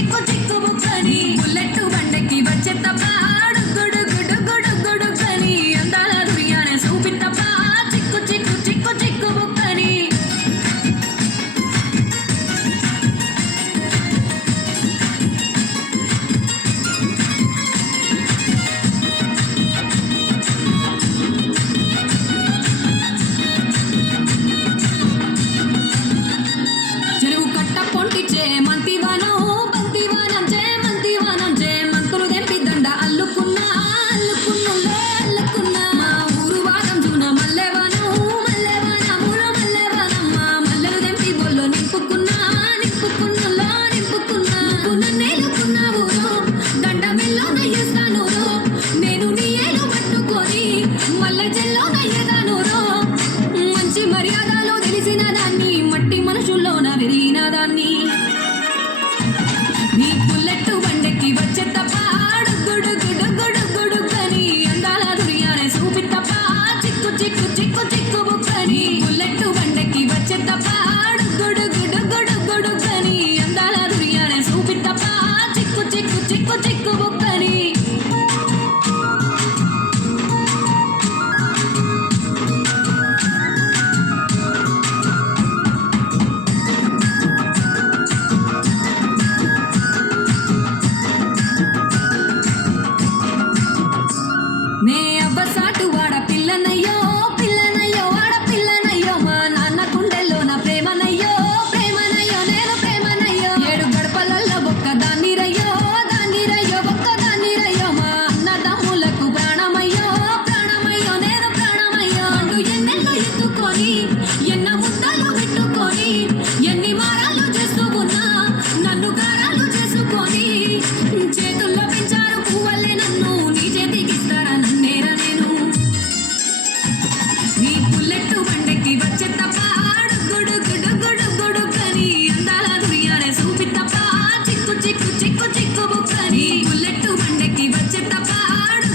చిక్కు చిక్కు బుక్కని బుల్లెట్ బండకి వచ్చే తప్ప గుడు గుడు గుడు గుడు కని అందాల దుర్యానే చూపి తప్ప చిక్కు చిక్కు చిక్కు చిక్కు బుక్కని చెరువు కట్ట పొంటిచే మంతివానం బంతివానం చే మంతివానం చే మంతులు తెంపి దండ అల్లుకున్నా అల్లుకున్నులే అల్లుకున్నా మా ఊరు వారం జూన మల్లెవానం మల్లెవానములో మల్లెవానమ్మ మల్లెలు తెంపి బొల్లో నింపుకున్నా నింపుకున్నులో నింపుకున్నా నన్నేలుకున్నా ఊరు దండ మెల్లో నయ్యేస్తాను నేను నీ ఏలు పట్టుకొని మల్లె చెల్లో నయ్యేదాను మంచి మర్యాదలో తెలిసిన దాన్ని మట్టి మనుషుల్లోన విరిగిన దాన్ని నీ బుల్లెట్ బండెక్కి వచ్చే తప్ప గుడు గుడు గుడు గుడు కని అందాల దుర్యానే చూపి తప్ప చిక్కు చిక్కు చిక్కు చిక్కు బుక్కని బుల్లెట్ బండెక్కి వచ్చే తప్ప గుడు గుడు గుడు గుడు కని అందాల దుర్యానే చూపి తప్ప చిక్కు చిక్కు చిక్కు చిక్కు బుక్కని నే అవ్వసాటు వాడ పిల్లనయ్యో పిల్లనయ్యో వాడ పిల్లనయ్యో మా నాన్న గుండెల్లో నా ప్రేమనయ్యో ప్రేమనయ్యో నేను ప్రేమనయ్యో ఏడు గడపలల్లో ఒక్క దాన్ని రయ్యో ఒక్క దాన్ని రయ్యో మా అన్నదమ్ములకు ప్రాణమయ్యో ప్రాణమయ్యో నేను ప్రాణమయ్యో అంటూ ఎన్నెల్లో ఎత్తుకొని ఎన్న ముద్దలు పెట్టుకొని ఎన్ని మారాలు చేస్తూ ఉన్నా నన్ను గారాలు చేసుకొని చేతుల్లో పెంచారు పువ్వల్లే నన్ను నీ చేతికిస్తారా నన్నేరా నేను నీ బుల్లెట్ బండెక్కి వచ్చే తప్ప గుడు గుడు గుడు గుడు కని అందాల దుర్యానే చూపి తప్ప చిక్కు చిక్కు చిక్కు చిక్కు బుక్కని బుల్లెట్ బండెక్కి వచ్చే తప్ప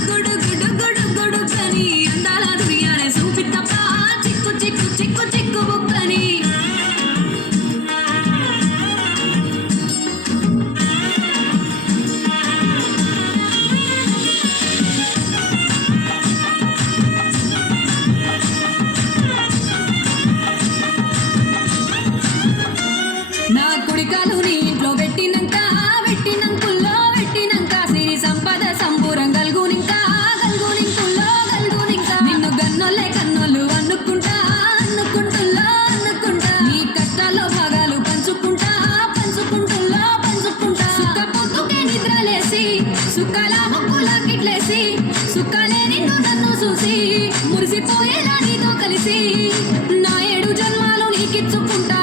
గుడు గుడు గుడు గుడు కని అందాల దుర్యానే చూపి తప్ప చిక్కు చిక్కు చిక్కు చిక్కు బుక్కని నా కుడికాలు నీ ఇంట్లో పెట్టినంక సిరి సంపద సంబూరం గల్గునింకా నిన్ను గన్నోళ్ళే కన్నోళ్ళు అనుకుంటా నీ కష్టాల్లో భాగాలు పంచుకుంటా సుఖ పొద్దుకే నిద్రలేసి సుఖాల ముక్కుల కిట్లేసి సుఖాలే నిన్ను నన్ను చూసి మురిసిపోయేలా నీతో కలిసి నా 7 జన్మాలు నీకిచ్చుకుంటా